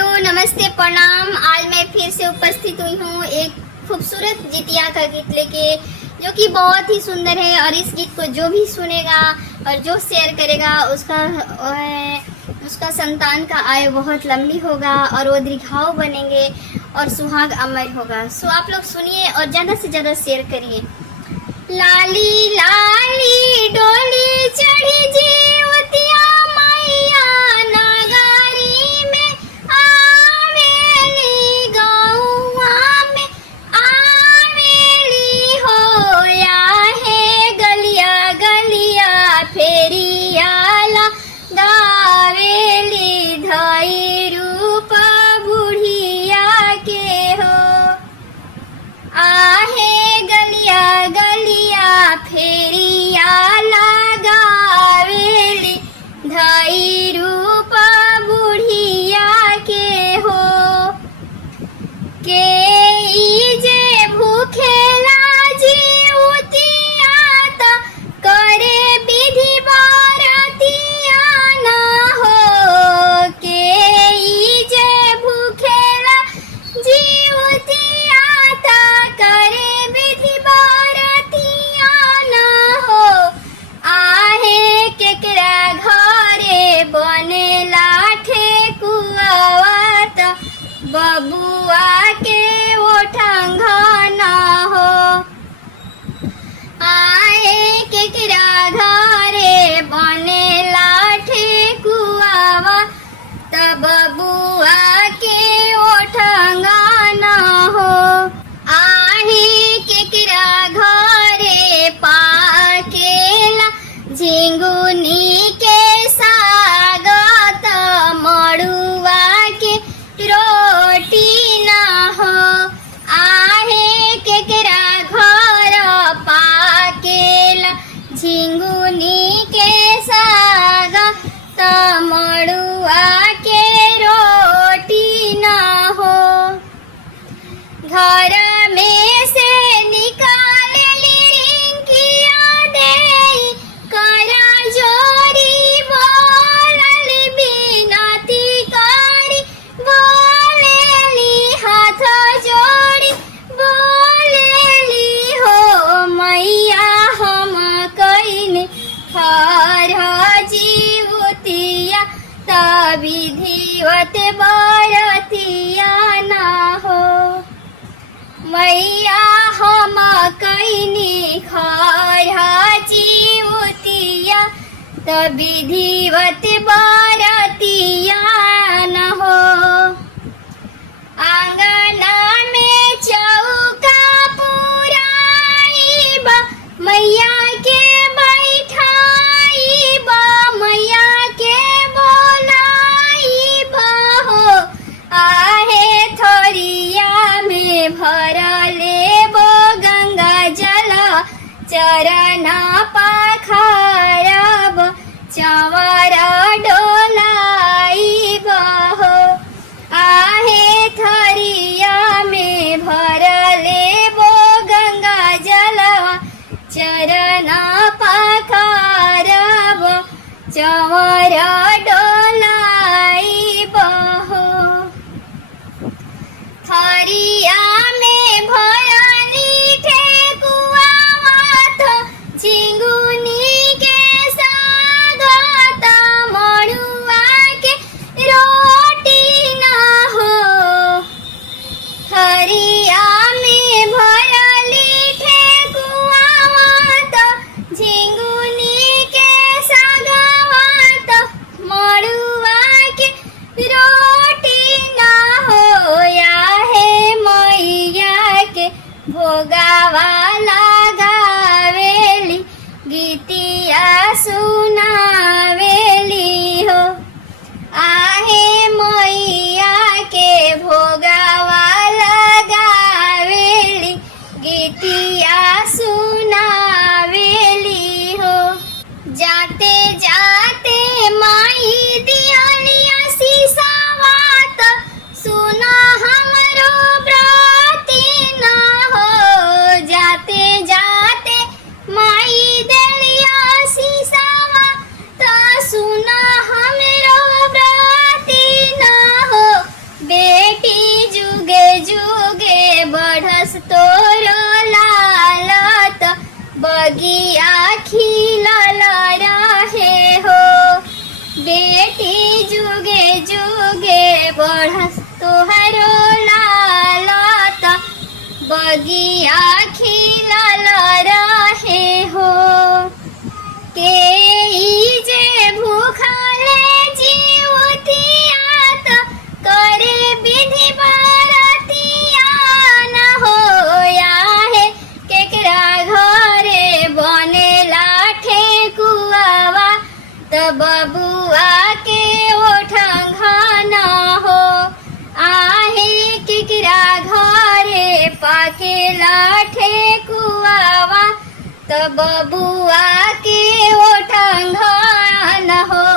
Hello, नमस्ते, प्रणाम। आज मैं फिर से उपस्थित हुई हूँ एक खूबसूरत जितिया का गीत लेके, जो कि बहुत ही सुंदर है। और इस गीत को जो भी सुनेगा और जो शेयर करेगा उसका संतान का आयु बहुत लंबी होगा और वो दीर्घायु बनेंगे और सुहाग अमर होगा। सो आप लोग सुनिए और ज़्यादा से ज़्यादा शेयर करिए। लाली लाली डोली चढ़ी जीवतिया मैया नगरी में आवेली, गौआ में आवेली हो या है गलिया गलिया फेरियाला गावेली, धई रूप बुढ़िया के हो आहे गलिया गलिया फेरिया लगावेली, धई रूप बुढ़िया के हो। के जे भूखेला जीवतिया त करे विधि बरतिया न हो। के जे भूखेला जीवतिया त करे विधि बरतिया न हो। आहे केकरा घरे बनेला ठेकुआ त बबुआ के ओठंगा न हो। आए केकरा घरे बनेला ठेकुआ त बबुआ के ओठंगा न हो। आहे केकरा घरे पाकेला झिंगुनी के साग त मड़ुआ के रोटी न हो। आहे केकरा घर पाकेला झिंगुनी के साग त मड़ुआ के रोटी न हो। घर में से निकालेली रिंकिया देई, करा जोरी बोलली बिनती करी बोलेली, हाथ जोड़ी बोलेली हो मैया हम कईने हर जीवतिया त विधिवत बरतिया न हो। मैया हम कईने खर जीवतिया त विधिवत बरतिया न हो। आंगना में चौका पुराइबा, मैया के बैठाइबा, मैया के बोलाइबा हो। आहे थोरिया में भरले बो गंगा जल, चरण पखारब चंवर डोलाइबा हो। आहे थरिया में भरले बो गंगा जल, चरण पखारब चंवर डोलाइबा हो। थरिया में भरली ठेकुआ त झिंगुनी के साग त मड़ुआ के रोटी न हो। थरिया में भरली ठेकुआ त झिंगुनी के साग त मड़ुआ के रोटी न हो। या है मैया के भोगावा लगावेली, गीतिया सुनावेली हो। आहे मैया के भोगावा लगावेली, गीतिया सुनावेली हो। जाते जाते माई दियलिया सीसावात, सुना हमरो व्रती न हो। जाते बगिया खिलल रहे हो। बेटी जुगे जुगे बढ़स तोहरो लालत, बगिया खिलल रहे हो। के जे भूखले जीवतिया त करे विधि बरतिया न होया है। केकरा घरे बनेला ठेकुआवा त बबुआ के ओठंगा न हो। आहे केकरा घरे पाकेला ठेकुआवा त बबुआ के ओठंगा न हो।